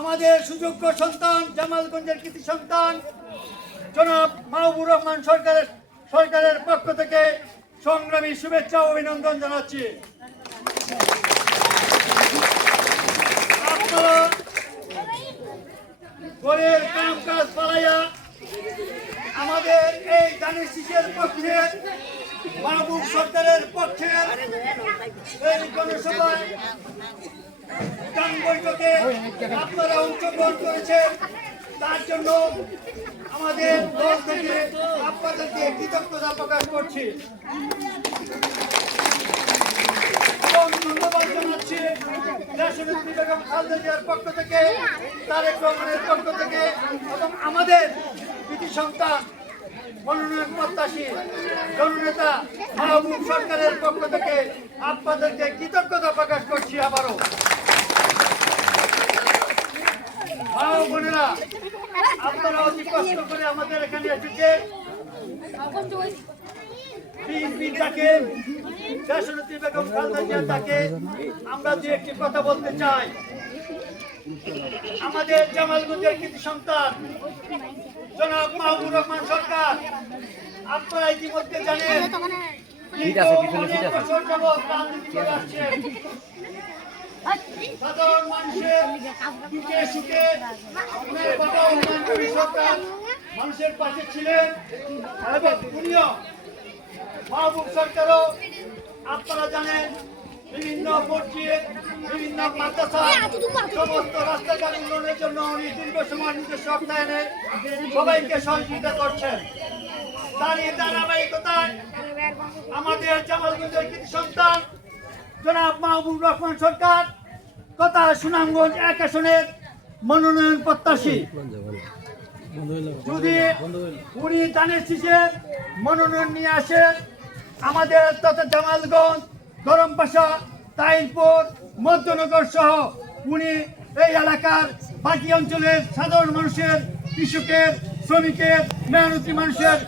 আমাদের সুযোগ্য সন্তান জামালগঞ্জের কৃতি সন্তান জনাব মাহবুবুর রহমান সরকারের পক্ষ থেকে সংগ্রামী শুভেচ্ছা ও অভিনন্দন জানাচ্ছি। আপনারা ঘরের কাম কাজ পালাইয়া আমাদের এই দানের শীষের পক্ষে মাহবুব সরকারের পক্ষে এই জনসভায় গান বৈঠকে আপনারা অংশগ্রহণ করেছেন, তার জন্য আমাদের দল থেকে আপনাদেরকে কৃতজ্ঞতা প্রকাশ করছি এবং ধন্যবাদ জানাচ্ছি দেশনেত্রী বেগম খালেদা জিয়ার পক্ষ থেকে, তারেক রহমানের পক্ষ থেকে এবং আমাদের কৃতি সন্তান মনোনয়ন প্রত্যাশী জননেতা মাহবুব সরকারের পক্ষ থেকে আপনাদেরকে কৃতজ্ঞতা প্রকাশ করছি। আবারও মা ও বোনেরা, আপনারা অতি কষ্ট করে আমাদের এখানে এসেছে বিএনপিটাকে দেশনেত্রী বেগম খালেদা জিয়া তাকে আমরা যে একটি কথা বলতে চাই। আমাদের জামালগঞ্জের কৃতি সন্তান জনাব মাহবুবুর রহমান সরকার, আপনারা ইতিমধ্যে জানেন সাধারণ মানুষের দুঃখে সুখে সরকার মানুষের পাশে ছিলেন এবং উনিও মাহবুব সরকারও আপনারা জানেন বিভিন্ন মসজিদ বিভিন্ন মাদ্রাসা সমস্ত রাস্তাঘাট উন্নয়নের জন্য উনি দীর্ঘ সময় নিজস্ব অর্থায়নে সবাইকে সহযোগিতা করছেন। তার এই ধারাবাহিকতায় আমাদের জামালগঞ্জের কৃতি সন্তান জনাব মাহবুব রহমান সরকার তথা সুনামগঞ্জ 1 আসনের মনোনয়ন প্রত্যাশী, যদি উনি দানের শীষের মনোনয়ন নিয়ে আসেন আমাদের তথা জামালগঞ্জ, গরমপাশা, তাইলপুর, মধ্যনগর সহ উনি এই এলাকার বাকি অঞ্চলের সাধারণ মানুষের, কৃষকের, শ্রমিকের, মেহনতি মানুষের